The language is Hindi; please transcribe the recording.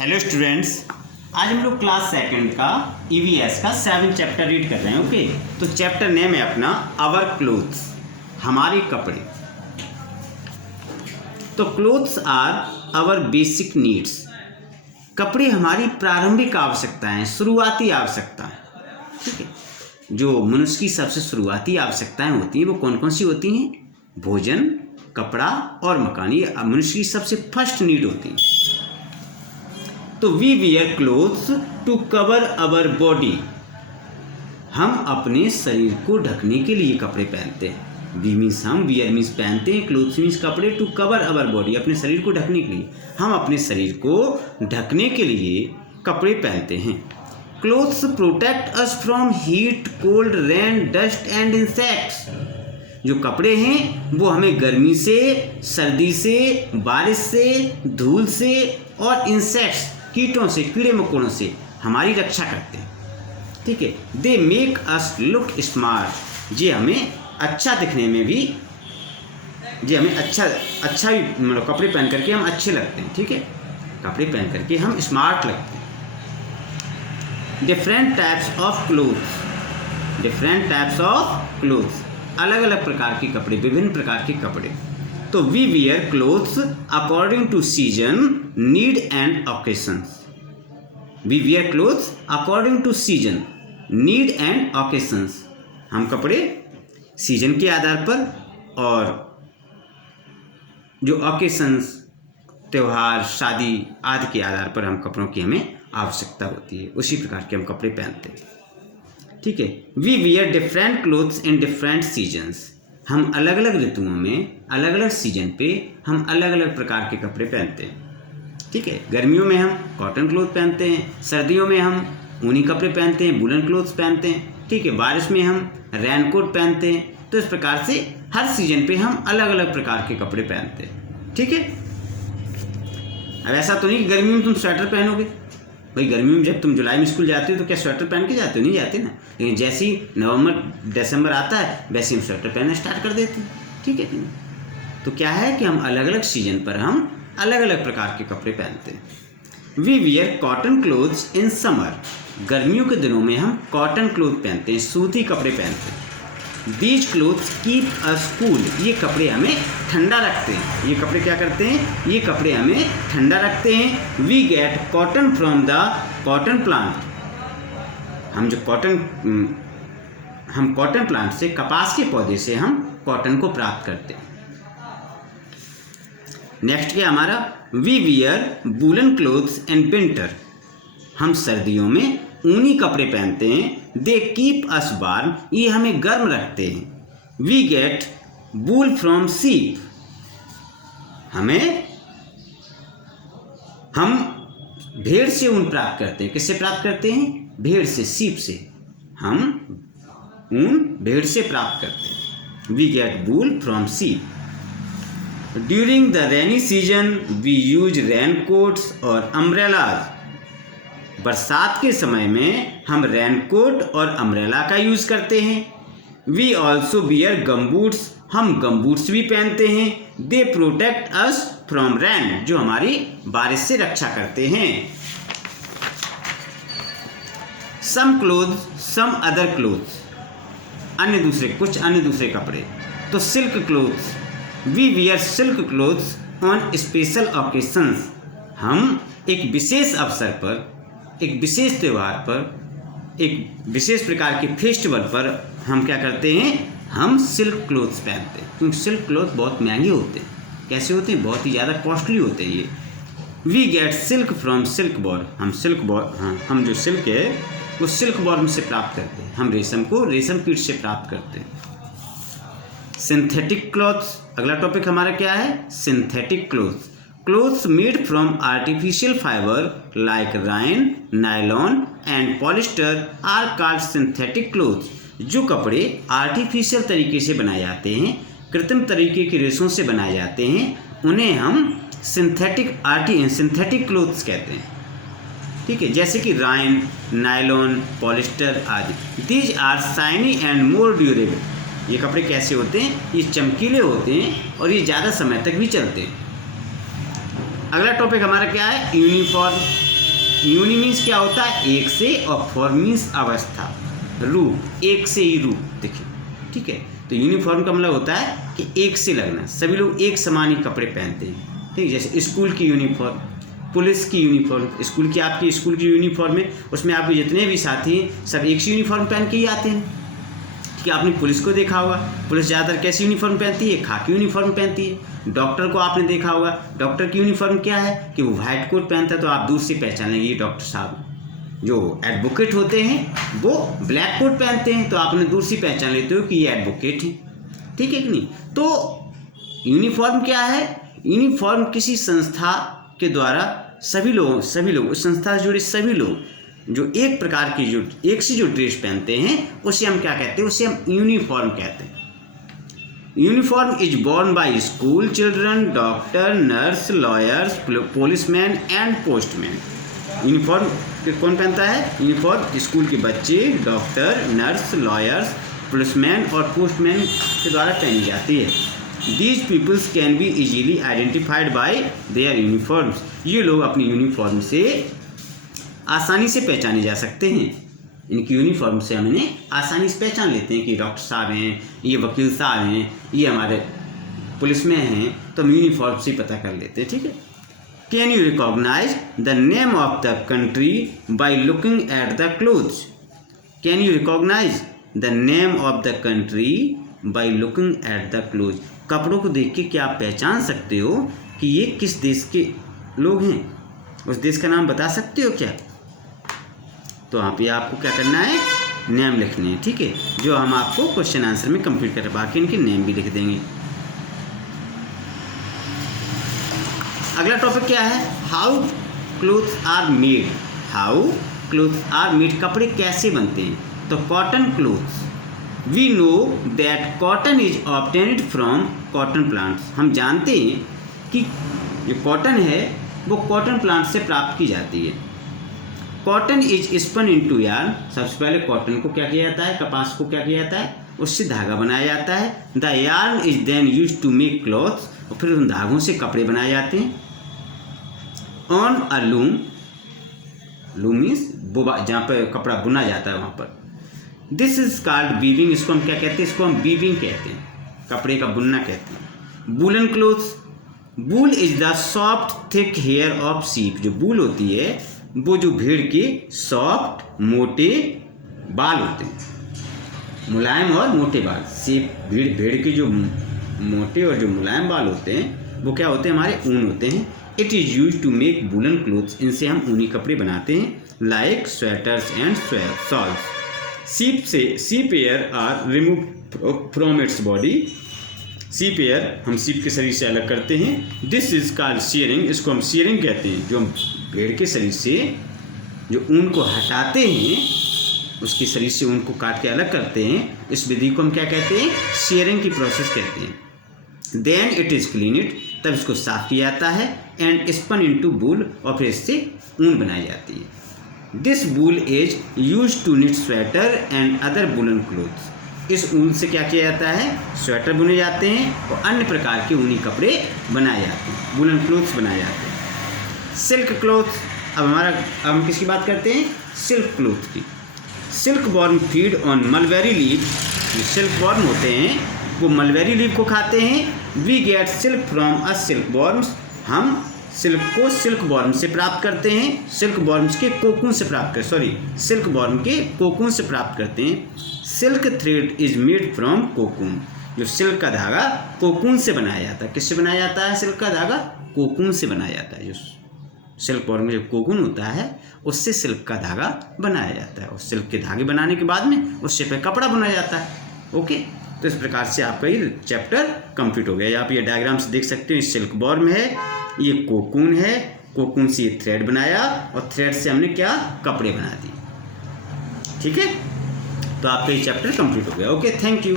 हेलो स्टूडेंट्स, आज हम लोग क्लास सेकंड का ईवीएस का 7 चैप्टर रीड कर रहे हैं। ओके, तो चैप्टर नेम है अपना आवर क्लोथ्स, हमारे कपड़े। तो clothes are our basic needs, कपड़े हमारी प्रारंभिक आवश्यकताएं हैं, शुरुआती आवश्यकता है। ठीक है, जो मनुष्य की सबसे शुरुआती आवश्यकताएं होती हैं वो कौन कौन सी होती हैं? भोजन, कपड़ा और मकान, ये मनुष्य की सबसे फर्स्ट नीड होती है। तो we wear clothes to cover our body, हम अपने शरीर को ढकने के लिए कपड़े पहनते हैं। वी मीन्स हम, वियर मीन्स पहनते हैं, क्लोथ्स मीन्स कपड़े, टू कवर अवर बॉडी अपने शरीर को ढकने के लिए, हम अपने शरीर को ढकने के लिए कपड़े पहनते हैं। Clothes protect us from heat, cold, rain, dust and insects, जो कपड़े हैं वो हमें गर्मी से, सर्दी से, बारिश से, धूल से और इंसेक्ट्स, कीटों से, कीड़े मकोड़ों से हमारी रक्षा करते हैं। ठीक है, they make us look smart, ये हमें अच्छा दिखने में भी, ये हमें अच्छा भी, मतलब कपड़े पहन करके हम अच्छे लगते हैं। ठीक है, कपड़े पहन करके हम स्मार्ट लगते हैं। Different types of clothes, different types of clothes, अलग अलग प्रकार के कपड़े, विभिन्न प्रकार के कपड़े। तो we wear clothes according to season, need and occasions. We wear clothes according to season, need and occasions, हम कपड़े सीजन के आधार पर और जो ओकेशंस, त्यौहार, शादी आदि के आधार पर हम कपड़ों की हमें आवश्यकता होती है, उसी प्रकार के हम कपड़े पहनते हैं। ठीक है, we wear different clothes in different seasons, हम अलग अलग ऋतुओं में, अलग अलग सीजन पे हम अलग अलग प्रकार के कपड़े पहनते हैं। ठीक है, गर्मियों में हम कॉटन क्लोथ पहनते हैं, सर्दियों में हम ऊनी कपड़े पहनते हैं, वूलन क्लोथ्स पहनते हैं। ठीक है, बारिश में हम रेन कोट पहनते हैं। तो इस प्रकार से हर सीजन पे हम अलग अलग प्रकार के कपड़े पहनते हैं। ठीक है, अब ऐसा तो नहीं कि गर्मी में तुम स्वेटर पहनोगे। भाई गर्मी में जब तुम जुलाई में स्कूल जाते हो तो क्या स्वेटर पहन के जाते हो? नहीं जाते ना। लेकिन जैसे ही नवंबर दिसंबर आता है वैसे हम स्वेटर पहनना स्टार्ट कर देते हैं। ठीक है कि नहीं? तो क्या है कि हम अलग अलग सीजन पर हम अलग अलग प्रकार के कपड़े पहनते हैं। We wear cotton clothes in summer, गर्मियों के दिनों में हम कॉटन क्लोथ पहनते हैं, सूती कपड़े पहनते हैं। These clothes keep us cool, ये कपड़े हमें ठंडा रखते हैं। ये कपड़े क्या करते हैं? ये कपड़े हमें ठंडा रखते हैं। We get cotton from the cotton plant, हम कॉटन प्लांट से, कपास के पौधे से हम कॉटन को प्राप्त करते हैं। नेक्स्ट क्या हमारा? We wear woollen clothes in winter, हम सर्दियों में ऊनी कपड़े पहनते हैं। दे कीप अस वार्म, ये हमें गर्म रखते हैं। वी गेट वूल फ्रॉम सीप, हम भेड़ से ऊन प्राप्त करते हैं। किससे प्राप्त करते हैं? भेड़ से, सीप से हम ऊन भेड़ से प्राप्त करते हैं। We get wool from sheep. During the rainy season we use rain coats और अम्ब्रेलाज, बरसात के समय में हम रेनकोट और अम्ब्रेला का यूज़ करते हैं। वी ऑल्सो वियर गमबूट्स, हम गमबूट्स भी पहनते हैं। They protect us from rain, जो हमारी बारिश से रक्षा करते हैं। Some clothes, some other clothes, कुछ अन्य दूसरे कपड़े। तो silk clothes, we wear silk clothes on special occasions, हम एक विशेष अवसर पर, एक विशेष त्यौहार पर, एक विशेष प्रकार के फेस्टिवल पर हम क्या करते हैं? हम सिल्क क्लोथ्स पहनते हैं, क्योंकि सिल्क क्लोथ बहुत महंगे होते हैं। कैसे होते हैं? बहुत ही ज़्यादा कॉस्टली होते हैं ये। We get silk from silk worm, हम जो सिल्क है वो सिल्क बॉर्म से प्राप्त करते हैं। हम रेशम को रेशम कीट से प्राप्त करते हैं। सिंथेटिक क्लॉथ्स, अगला टॉपिक हमारा क्या है? Synthetic clothes. Clothes made from artificial fibre like rayon, nylon and polyester are called synthetic clothes, जो कपड़े आर्टिफिशियल तरीके से बनाए जाते हैं, कृत्रिम तरीके के रेशों से बनाए जाते हैं, उन्हें हम सिंथेटिक क्लोथ्स कहते हैं। ठीक है, जैसे कि राइन, नायलॉन, पॉलिस्टर आदि। These are shiny and more durable, ये कपड़े कैसे होते हैं? ये चमकीले होते हैं और ये ज़्यादा समय तक भी चलते हैं। अगला टॉपिक हमारा क्या है? यूनिफॉर्म। यूनि मीन्स क्या होता है, एक से, और फॉर्म मीन्स अवस्था, रूप, एक से ही रूप। देखिए ठीक है, तो यूनिफॉर्म का मतलब होता है कि एक से लगना, सभी लोग एक समान ही कपड़े पहनते हैं। ठीक है, जैसे स्कूल की यूनिफॉर्म, पुलिस की यूनिफॉर्म, स्कूल की आपकी स्कूल की यूनिफॉर्म है, उसमें आपके जितने भी साथी हैं सब एक सी यूनिफॉर्म पहन के ही आते हैं। ठीक है, आपने पुलिस को देखा होगा, पुलिस ज़्यादातर कैसी यूनिफॉर्म पहनती है, खाकी यूनिफॉर्म पहनती है। डॉक्टर को आपने देखा होगा, डॉक्टर की यूनिफॉर्म क्या है कि वो व्हाइट कोट पहनता है, तो आप दूर से पहचान लेंगे ये डॉक्टर साहब। जो एडवोकेट होते हैं वो ब्लैक कोट पहनते हैं, तो आपने दूर से पहचान लेते हो कि ये एडवोकेट हैं। ठीक है कि नहीं। तो यूनिफॉर्म क्या है, यूनिफॉर्म किसी संस्था के द्वारा सभी लोग उस संस्था से जुड़े सभी लोग जो एक प्रकार की जो एक सी जो ड्रेस पहनते हैं उसे हम क्या कहते हैं, उसे हम यूनिफॉर्म कहते हैं। Uniform is worn by school children, doctor, nurse, lawyers, policeman and postman. Uniform कौन पहनता है, यूनिफॉर्म स्कूल के बच्चे, डॉक्टर, नर्स, लॉयर्स, पुलिसमैन और पोस्टमैन के द्वारा पहनी जाती है। These peoples can be easily identified by their uniforms. ये लोग अपनी यूनिफॉर्म से आसानी से पहचाने जा सकते हैं। इनकी यूनिफॉर्म से हम इन्हें आसानी से पहचान लेते हैं कि डॉक्टर साहब हैं, ये वकील साहब हैं, ये हमारे पुलिस में हैं, तो हम यूनिफॉर्म से पता कर लेते हैं। ठीक है। Can you recognise the name of the country by looking at the clothes. Can you recognise the name of the country by looking at the cloth. कपड़ों को देख के क्या आप पहचान सकते हो कि ये किस देश के लोग हैं, उस देश का नाम बता सकते हो क्या। तो यहाँ पे आपको क्या करना है, नेम लिखने हैं। ठीक है, जो हम आपको क्वेश्चन आंसर में कंप्लीट कर, बाकी इनके नेम भी लिख देंगे। अगला टॉपिक क्या है, how clothes are made. How clothes are made, कपड़े कैसे बनते हैं। तो cotton clothes, we know that cotton is obtained from cotton plants. हम जानते हैं कि जो कॉटन है वो कॉटन प्लांट से प्राप्त की जाती है। Cotton is spun into yarn, सबसे पहले कॉटन को क्या किया जाता है, कपास को क्या किया जाता है, उससे धागा बनाया जाता है। The yarn is then use to make clothes, और फिर उन धागों से कपड़े बनाए जाते हैं। On a loom, loom means जहाँ पर कपड़ा बुना जाता है वहाँ पर। दिस इज कॉल्ड वीविंग, इसको हम क्या कहते हैं, इसको हम वीविंग कहते हैं, कपड़े का बुनना कहते हैं। Woollen clothes, wool is the soft thick hair of sheep. जो वूल होती है वो जो भेड़ के सॉफ्ट मोटे बाल होते हैं, मुलायम और मोटे बाल। शीप भेड़ के जो मोटे और जो मुलायम बाल होते हैं वो क्या होते हैं, हमारे ऊन होते हैं। It is use to make woollen clothes, इनसे हम ऊनी कपड़े बनाते हैं, like sweaters and shawls. Sheep hair are remove from its body. Sheep hair हम शीप के शरीर से अलग करते हैं। दिस इज कॉल्ड शेयरिंग, इसको हम शेयरिंग कहते हैं। जो हम भेड़ के शरीर से जो ऊन को हटाते हैं, उसके शरीर से ऊन को काट के अलग करते हैं, इस विधि को हम क्या कहते हैं, शेयरिंग की प्रोसेस कहते हैं। Then it is clean it, तब इसको साफ किया जाता है। एंड स्पन इनटू वूल, और फिर इससे ऊन बनाई जाती है। This wool is use to knit sweater and other woollen clothes. इस ऊन से क्या किया जाता है, स्वेटर बुने जाते हैं और अन्य प्रकार के ऊनी कपड़े बनाए जाते हैं, वूलन क्लोथ्स बनाए जाते हैं। सिल्क क्लोथ्स, अब हम किसकी बात करते हैं, सिल्क क्लोथ की। Silkworm feed on mulberry leave, जो सिल्क वॉर्म होते हैं वो मलबेरी लीव को खाते हैं। We get silk from a silkworms, हम सिल्क को सिल्क वॉर्म से प्राप्त करते हैं, सिल्क वॉर्म्स के कोकून से प्राप्त कर सिल्क वॉर्म के कोकून से प्राप्त करते हैं। Silk thread is made from cocoon, जो सिल्क का धागा कोकून से बनाया जाता है। किससे बनाया जाता है, सिल्क का धागा कोकून से बनाया जाता है। जो सिल्क वॉर्म में जो कोकून होता है उससे सिल्क का धागा बनाया जाता है, और सिल्क के धागे बनाने के बाद में उससे फिर कपड़ा बनाया जाता है। ओके, तो इस प्रकार से आपका ये चैप्टर कंप्लीट हो गया। आप ये डायग्राम से देख सकते हो, ये सिल्क वॉर्म है, ये कोकून है, कोकून से ये थ्रेड बनाया और थ्रेड से हमने क्या, कपड़े बना दिए। ठीक है, तो आपका ये चैप्टर कंप्लीट हो गया। Okay, thank you.